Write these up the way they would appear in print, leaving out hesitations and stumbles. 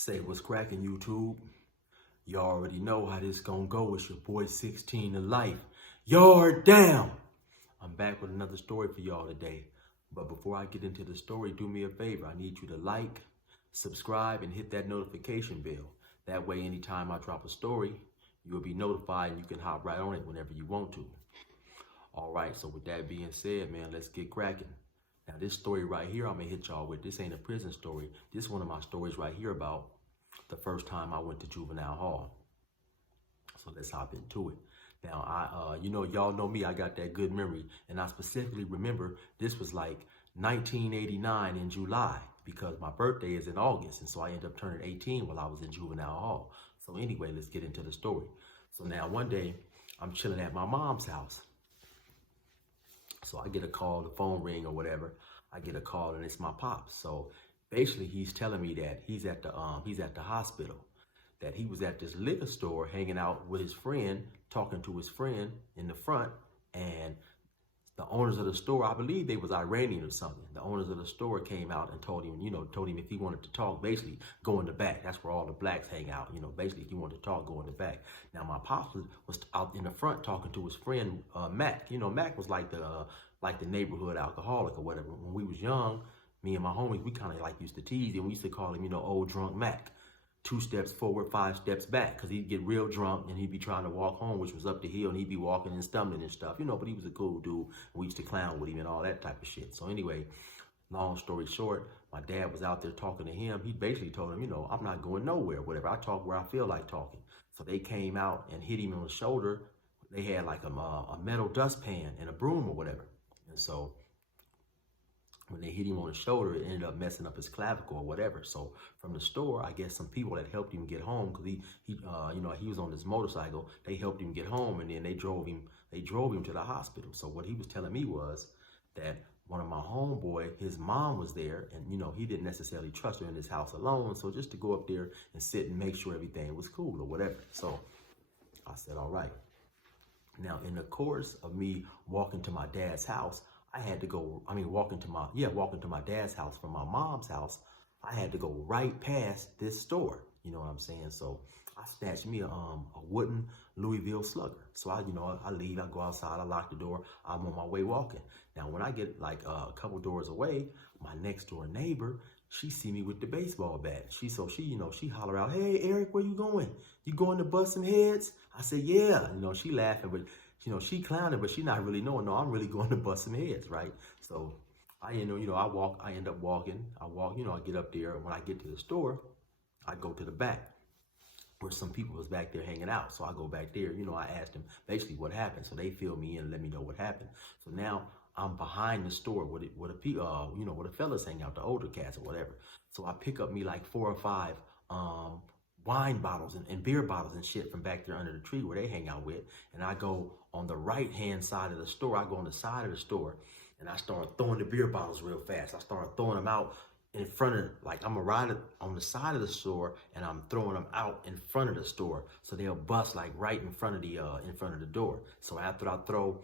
Say what's cracking, YouTube. You already know how this gonna go. It's your boy 16 to life. Yard down. I'm back with another story for y'all today. But before I get into the story, do me a favor. I need you to like, subscribe, and hit that notification bell. That way, anytime I drop a story, you'll be notified and you can hop right on it whenever you want to. All right, so with that being said, man, let's get cracking. Now, this story right here, I'm gonna hit y'all with. This ain't a prison story. This is one of my stories right here about the first time I went to juvenile hall. So let's hop into it. Now, y'all know me, I got that good memory. And I specifically remember this was like 1989 in July because my birthday is in August. And so I ended up turning 18 while I was in juvenile hall. So anyway, let's get into the story. So now one day I'm chilling at my mom's house. So I get a call, the phone ring or whatever. I get a call and it's my pops. So basically he's telling me that he's at the hospital, that he was at this liquor store hanging out with his friend, talking to his friend in the front, and the owners of the store, I believe they was Iranian or something. The owners of the store came out and told him if he wanted to talk, basically go in the back. That's where all the blacks hang out. Basically if he wanted to talk, go in the back. Now my pops was out in the front talking to his friend Mac. Mac was like the neighborhood alcoholic or whatever. When we was young, me and my homies, we kind of like used to tease him. We used to call him, old drunk Mac. 2 steps forward, 5 steps back, because he'd get real drunk and he'd be trying to walk home, which was up the hill, and he'd be walking and stumbling and stuff, but he was a cool dude. We used to clown with him and all that type of shit. So anyway, long story short, my dad was out there talking to him. He basically told him, I'm not going nowhere, whatever. I talk where I feel like talking. So they came out and hit him on the shoulder. They had like a metal dustpan and a broom or whatever. And so when they hit him on the shoulder, it ended up messing up his clavicle or whatever. So from the store, I guess some people that helped him get home, because he was on this motorcycle. They helped him get home, and then they drove him to the hospital. So what he was telling me was that one of my homeboy, his mom was there, and he didn't necessarily trust her in his house alone. So just to go up there and sit and make sure everything was cool or whatever. So I said, all right. Now in the course of me walking to my dad's house, I had to go, walking to my dad's house from my mom's house, I had to go right past this store. You know what I'm saying? So I snatched me a wooden Louisville Slugger. So I leave, I go outside, I lock the door, I'm on my way walking. Now, when I get like a couple doors away, my next door neighbor, she see me with the baseball bat. She holler out, "Hey, Eric, where you going? You going to bust some heads?" I said, "Yeah." She laughing, but she clowning, but she not really knowing. No, I'm really going to bust some heads, right? So I end up walking. I get up there. And when I get to the store, I go to the back where some people was back there hanging out. So I go back there. I asked them basically what happened. So they fill me in and let me know what happened. So now I'm behind the store where the fellas hang out, the older cats or whatever. So I pick up me like 4 or 5 wine bottles and beer bottles and shit from back there under the tree where they hang out with. And I go on the right-hand side of the store. I go on the side of the store and I start throwing the beer bottles real fast. I start throwing them out in front of, like I'm right on the side of the store and I'm throwing them out in front of the store. So they'll bust like right in front of the door. So after I throw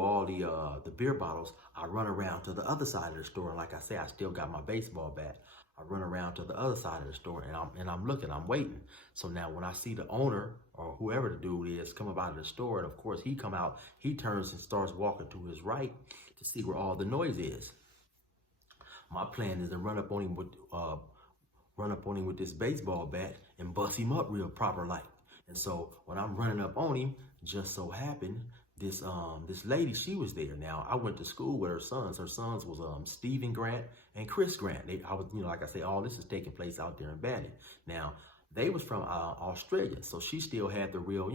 all the beer bottles, I run around to the other side of the store. And like I say, I still got my baseball bat. I run around to the other side of the store and I'm looking, I'm waiting. So now when I see the owner or whoever the dude is come up out of the store, and of course he come out, he turns and starts walking to his right to see where all the noise is. My plan is to run up on him with this baseball bat and bust him up real proper like. And so when I'm running up on him, just so happened this lady, she was there. Now I went to school with her sons. Her sons was Stephen Grant and Chris Grant. Like I say, all this is taking place out there in Bannon. Now they was from Australia, so she still had the real,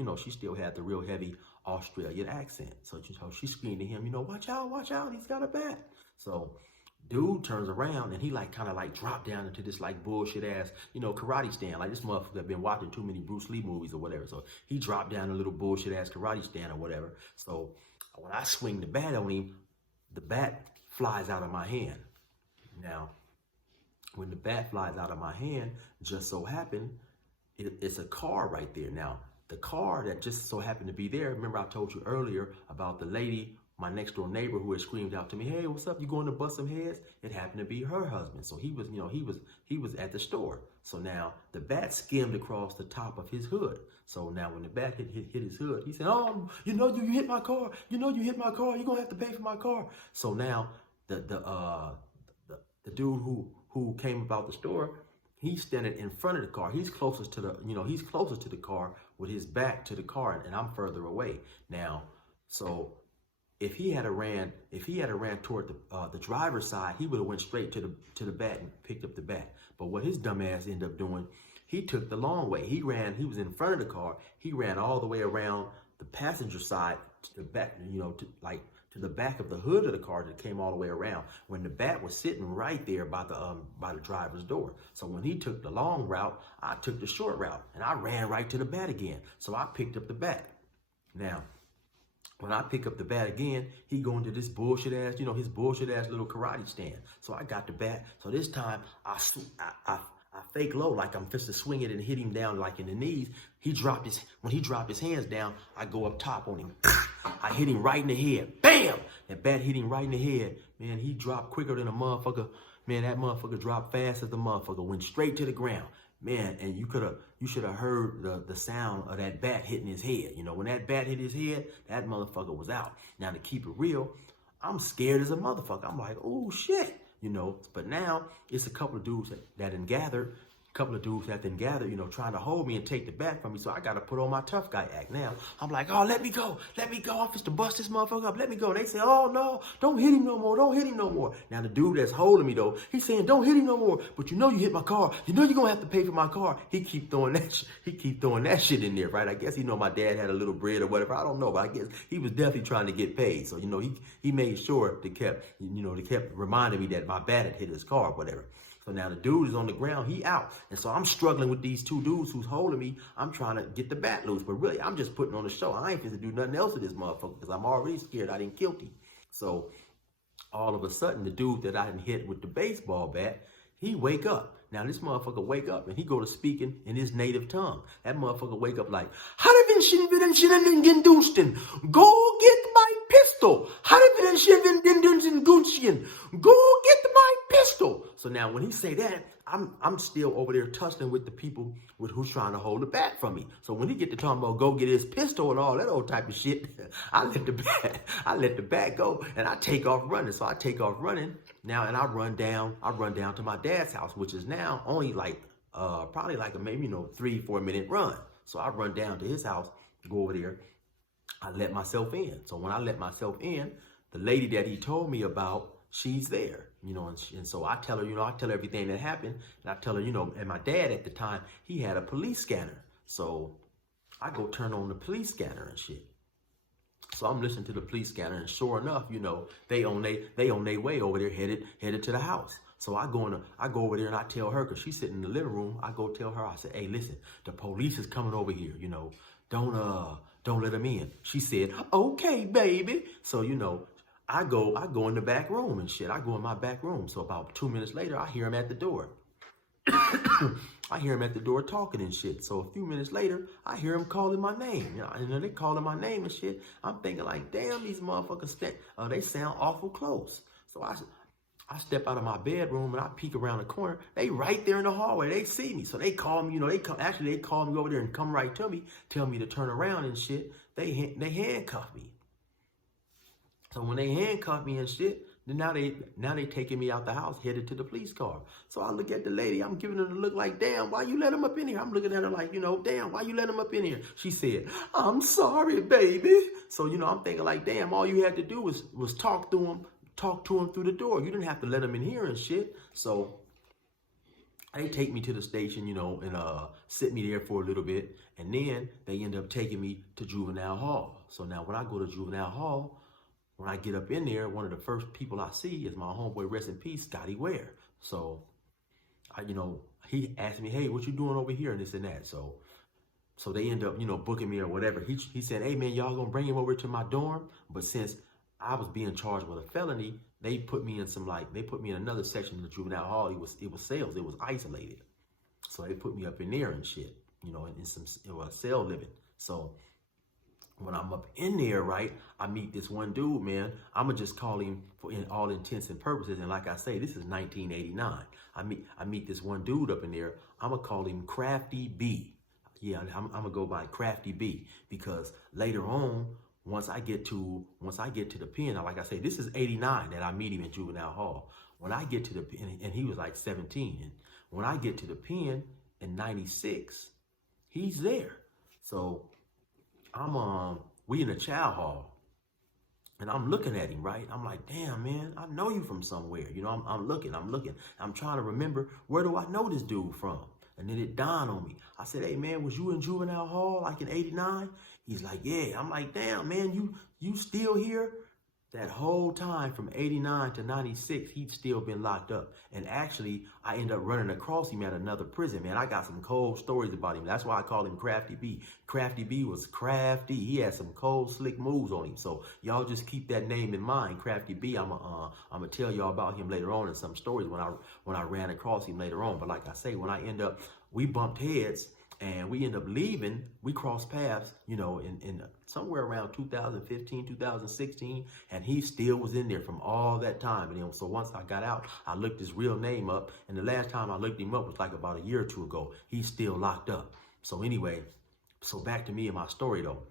heavy Australian accent. So she screamed to him, watch out, he's got a bat. So dude turns around and he kind of dropped down into this bullshit ass, karate stand. Like this motherfucker been watching too many Bruce Lee movies or whatever. So he dropped down a little bullshit ass karate stand or whatever. So when I swing the bat on him, the bat flies out of my hand. Now, when the bat flies out of my hand, just so happened, it's a car right there. Now, the car that just so happened to be there, remember I told you earlier about the lady my next door neighbor who had screamed out to me, "Hey, what's up? You going to bust some heads?" It happened to be her husband. So he was, he was at the store. So now the bat skimmed across the top of his hood. So now when the bat hit his hood, he said, "Oh, you hit my car. You hit my car. You're gonna have to pay for my car." So now the dude who came about the store, he's standing in front of the car. He's closest to the car with his back to the car, and I'm further away. Now, so if he had ran toward the driver's side, he would have went straight to the bat and picked up the bat. But what his dumb ass ended up doing, he took the long way. He was in front of the car. He ran all the way around the passenger side to the back, to the back of the hood of the car that came all the way around, when the bat was sitting right there by the driver's door. So when he took the long route, I took the short route, and I ran right to the bat again. So I picked up the bat. Now, when I pick up the bat again, he going to this bullshit ass, his bullshit ass little karate stand. So I got the bat. So this time I fake low, like I'm just to swing it and hit him down like in the knees. When he dropped his hands down, I go up top on him. I hit him right in the head. Bam! That bat hit him right in the head. Man, he dropped quicker than a motherfucker. Man, that motherfucker dropped fast as the motherfucker. Went straight to the ground. Man, and you should have heard the sound of that bat hitting his head. When that bat hit his head, that motherfucker was out. Now, to keep it real, I'm scared as a motherfucker. I'm like, oh shit, But now it's a couple of dudes that done gathered. Trying to hold me and take the bat from me. So I got to put on my tough guy act now. I'm like, oh, let me go. I'm just to bust this motherfucker up. Let me go. And they say, oh, no, don't hit him no more. Now, the dude that's holding me, though, he's saying, don't hit him no more. But you hit my car. You're going to have to pay for my car. He keep throwing that shit in there, right? I guess, my dad had a little bread or whatever. I don't know. But I guess he was definitely trying to get paid. So, he made sure to kept reminding me that my bat had hit his car or whatever. So now the dude is on the ground, he out. And so I'm struggling with these two dudes who's holding me. I'm trying to get the bat loose. But really, I'm just putting on a show. I ain't finna do nothing else to this motherfucker because I'm already scared I didn't kill him. So all of a sudden, the dude that I didn't hit with the baseball bat, he wake up. Now this motherfucker wake up and he go to speaking in his native tongue. That motherfucker wake up like, go get my pistol. Go get my pistol. So now when he say that, I'm still over there tussling with the people with who's trying to hold the bat from me. So when he get to talking about go get his pistol and all that old type of shit, I let the bat go and I take off running. So I take off running now and I run down to my dad's house, which is now only like probably like a maybe 3-4 minute run. So I run down to his house, go over there. I let myself in. So when I let myself in, the lady that he told me about, she's there, and so I tell her, I tell her everything that happened, and I tell her, and my dad at the time, he had a police scanner. So I go turn on the police scanner and shit. So I'm listening to the police scanner, and sure enough, they on their way over there, headed to the house. So I go over there and I tell her, because she's sitting in the living room, I go tell her, I said, hey, listen, the police is coming over here, don't let them in. She said, okay, baby. So, I go in the back room and shit. I go in my back room. So about 2 minutes later, I hear him at the door. I hear him at the door talking and shit. So a few minutes later, I hear him calling my name. And they calling my name and shit. I'm thinking like, damn, these motherfuckers, they sound awful close. So I step out of my bedroom and I peek around the corner. They right there in the hallway. They see me. So they call me, they call me over there and come right to me, tell me to turn around and shit. They handcuff me. So when they handcuff me and shit, then now they taking me out the house, headed to the police car. So I look at the lady, I'm giving her the look like, damn, why you let him up in here? I'm looking at her like, damn, why you let him up in here? She said, I'm sorry, baby. So, I'm thinking like, damn, all you had to do was talk to him through the door. You didn't have to let him in here and shit. So they take me to the station, and sit me there for a little bit. And then they end up taking me to juvenile hall. So now when I go to juvenile hall, when I get up in there, one of the first people I see is my homeboy, rest in peace, Scotty Ware. So, he asked me, hey, what you doing over here and this and that. So they end up, booking me or whatever. He said, hey, man, y'all gonna bring him over to my dorm. But since I was being charged with a felony, they put me in another section of the juvenile hall. It was cells. It was isolated. So they put me up in there and shit, in some cell living. So When I'm up in there, right, I meet this one dude, man. I'ma just call him for in all intents and purposes. And like I say, this is 1989. I meet this one dude up in there. I'ma call him Crafty B. Yeah, I'm gonna go by Crafty B because later on, once I get to the pen, now, like I say, this is 89 that I meet him in juvenile hall. When I get to the pen, and he was like 17, and when I get to the pen in 96, he's there. So we in a chow hall, and I'm looking at him, right? I'm like, damn, man, I know you from somewhere. You know, I'm looking. I'm trying to remember, where do I know this dude from? And then it dawned on me. I said, hey, man, was you in juvenile hall like in 89? He's like, yeah. I'm like, damn, man, you still here? That whole time from 89 to 96, he'd still been locked up. And actually, I ended up running across him at another prison, man. I got some cold stories about him. That's why I call him Crafty B. Crafty B was crafty. He had some cold, slick moves on him. So y'all just keep that name in mind, Crafty B. I'm gonna tell y'all about him later on in some stories when I ran across him later on. But like I say, we bumped heads. And we end up leaving. We crossed paths, you know, in somewhere around 2015, 2016, and he still was in there from all that time. And then, so once I got out, I looked his real name up, and the last time I looked him up was like about a year or two ago. He's still locked up. So anyway, so back to me and my story though.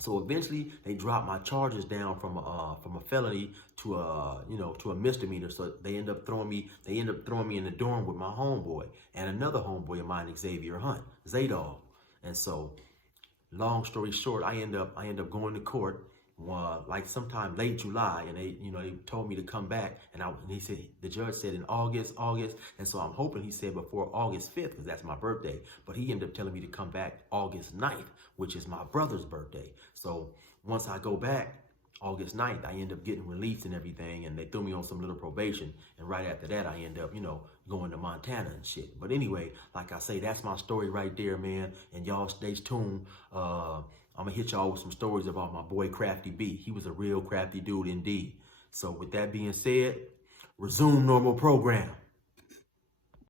So eventually they dropped my charges down from a felony to a misdemeanor. So they end up throwing me in the dorm with my homeboy and another homeboy of mine, Xavier Hunt, Zadog. And so, long story short, I end up going to court like sometime late July, and they told me to come back, and the judge said in August, and so I'm hoping he said before August 5th, because that's my birthday, but he ended up telling me to come back August 9th, which is my brother's birthday. So once I go back August 9th, I end up getting released and everything, and they threw me on some little probation, and right after that, I end up, going to Montana and shit. But anyway, like I say, that's my story right there, man, and y'all stay tuned. I'm gonna hit y'all with some stories about my boy Crafty B. He was a real crafty dude indeed. So with that being said, resume normal program.